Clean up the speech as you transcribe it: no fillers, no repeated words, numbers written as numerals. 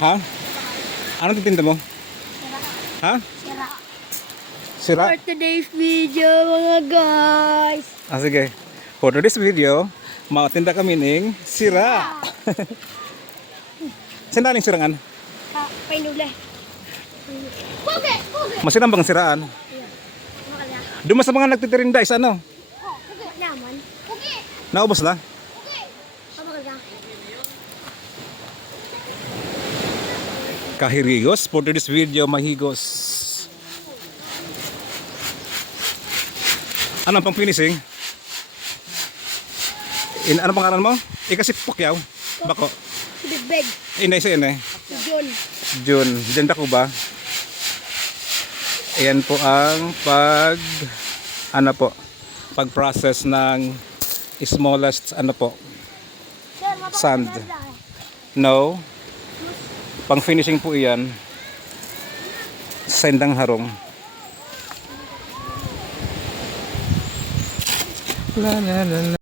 Ha? Anong titinda mo? Ha? Sira. Sira? For today's video mga guys. Sige. For this video, makatinda kami ng sira. Saan daling sirangan? Painule. Kuge! Kuge! Masinang bang siraan? Doon sa mga nagtitirinda is ano? Kuge! Naman. Kuge! Naubos na? Kuge! Pamagal Kahirigos. For this video, mahigos. Ano pang finishing? Ano pangalan mo? Kasi Pukyaw. Bako. Si Bigbeg. Inay sa inay. Si John. June. Diyan ko ba? Ayan po ang pag-process ng smallest sand. No. Pang finishing po iyan. Sendang harong. La la la la.